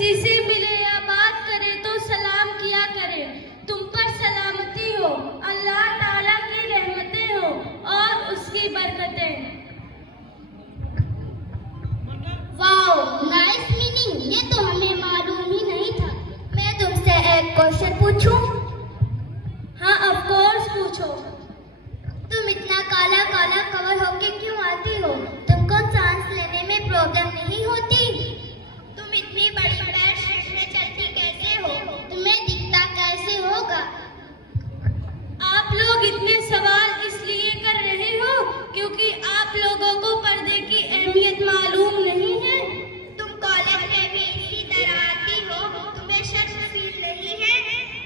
किसी से मिले या बात करे तो सलाम किया करे। तुम पर सलामती हो, अल्लाह ताला की रहमतें हो और उसकी बरकतें। Wow, nice meaning. ये तो हमें मालूम ही नहीं था। मैं तुमसे एक क्वेश्चन पूछूं? हाँ, ऑफ कोर्स पूछो। तुम इतना काला काला कवर होके क्यों आती हो? तुमको सांस लेने में प्रॉब्लम नहीं होती? तुम इतनी बड़ी बड़ी शिप में चलती कैसे हो? तुम्हें दिखता कैसे होगा? आप लोग इतने सवाल इसलिए कर रहे हो क्योंकि आप लोगों को पर्दे की अहमियत मालूम नहीं है। तुम कॉलेज में भी इसी तरह आती हो, तुम्हें शर्म फील नहीं है?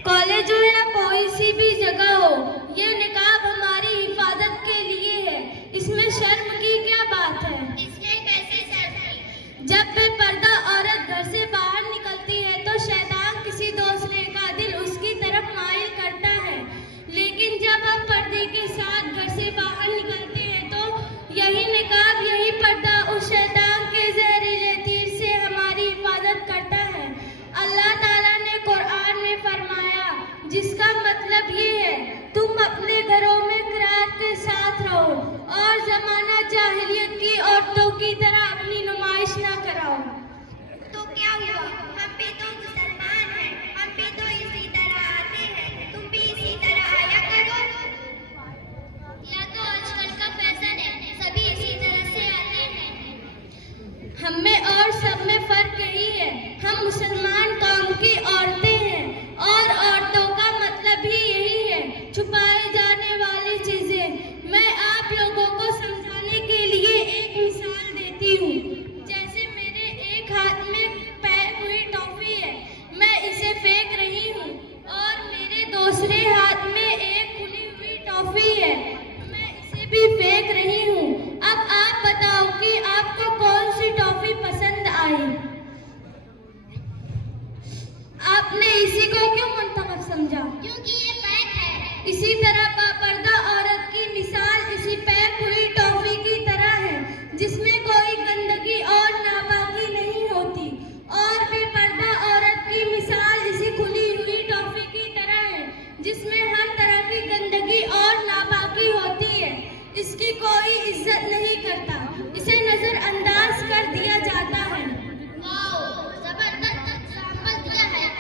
कॉलेज हो या कोई सी भी जगह हो, ये निकाब हमारी हिफाजत के लिए है। इसमें शर्म की क्या बात है? इसमें कैसे शर्म की? जब बेपर्दा औरत घर से बाहर निकलती है तो शैतान किसी दूसरे का दिल उसकी तरफ माइल करता है, लेकिन जब आप पर्दे के साथ घर से बाहर निकलते हैं तो यही निकाब, यही पर्दा उस शैतान के जहरीले तीर से हमारी हिफाजत करता है। अल्लाह ताला ने कुरान में फरमाया, जिसका मतलब ये है तुम अपने घरों में किरात के साथ रहो और जमाना जाहिलियत की औरतों की तरह अपनी नुमाइश ना कराओ। तो क्या हुआ? हम भी तो मुसलमान हैं, हम भी तो इसी तरह आते हैं, तुम भी इसी तरह आया करो। या तो आजकल का फैशन है, सभी इसी तरह से आते हैं। हम में और सब में फर्क यही है, हम मुसलमान कौम की औरतें हैं और औरतों का मतलब ही यही है, छुपाए जाने वाली चीजें। मैं आप लोगों को समझाने के लिए एक मिसाल देती हूँ। जैसे मेरे एक हाथ में पैक हुई टॉफी है, मैं इसे फेंक रही हूँ और मेरे दूसरे हाथ में एक खुली हुई टॉफी है, मैं इसे भी फेंक रही हूँ। अब आप बताओ कि आपको कौन सी टॉफी पसंद आई? आपने इसी को क्यों मुंतखब समझा? क्योंकि ये पैक है। इसी तरह बेपर्दा औरत की मिसाल इसी पैक हुई टॉफी की तरह है, जिसमें कोई गंदगी और नापाकी नहीं होती, और बेपर्दा औरत की मिसाल इसी खुली हुई टॉफी की तरह है, जिसमें हर तरह की गंदगी और नापाकी होती है। इसकी कोई इज्जत नहीं करता, इसे नजरअंदाज कर दिया जाता है। वाओ, जबरदस्त एग्जाम्पल दिया है।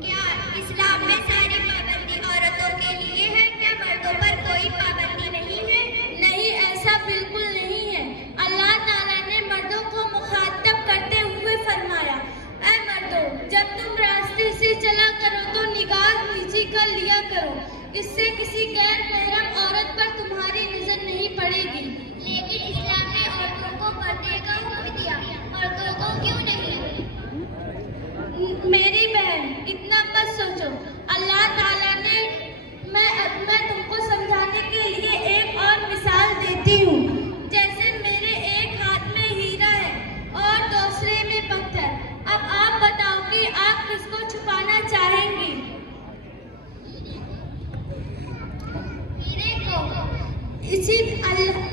क्या इस्लाम में सारी पाबंदी औरतों के लिए है? क्या मर्दों पर कोई पाबंदी नहीं है? नहीं, ऐसा बिल्कुल नहीं है। अल्लाह ताला ने मर्दों को मुखातब करते हुए फरमाया, ऐ मर्दों, जब तुम रास्ते से चला करो तो निगाह नीची कर लिया करो, इससे किसी गैर महरम औरत पर तुम्हारी नजर नहीं पड़ेगी। लेकिन इस्लाम ने औरतों को पर्दे का हुक्म दिया, मर्दों को क्यों नहीं? मेरी बहन, इतना मत सोचो। अल्लाह ताला ने मैं तुमको समझाने के लिए एक और मिसाल देती हूँ। जैसे मेरे एक हाथ में हीरा है और दूसरे में पत्थर। अब आप बताओ कि आप किसको छुपाना चाहेंगी? हीरे को।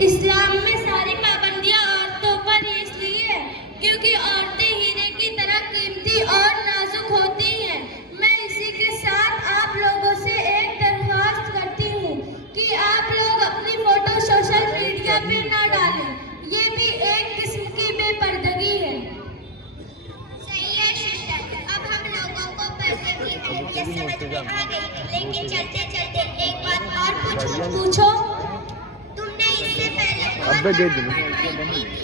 इस्लाम में सारी पाबंदियां औरतों पर इसलिए है क्योंकि औरतें हीरे की तरह कीमती और नाजुक होती हैं। मैं इसी के साथ आप लोगों से एक दरख्वास्त करती हूँ कि आप लोग अपनी फोटो सोशल मीडिया पे ना डालें, ये भी एक किस्म की बेपर्दगी है। सही है सिस्टर, अब हम लोगों को पर्दे की अहमियत समझ में आ गई। लेकिन चलते चलते एक बात और पूछूं? पूछो। तुमने इससे पहले बहुत पढ़ाई की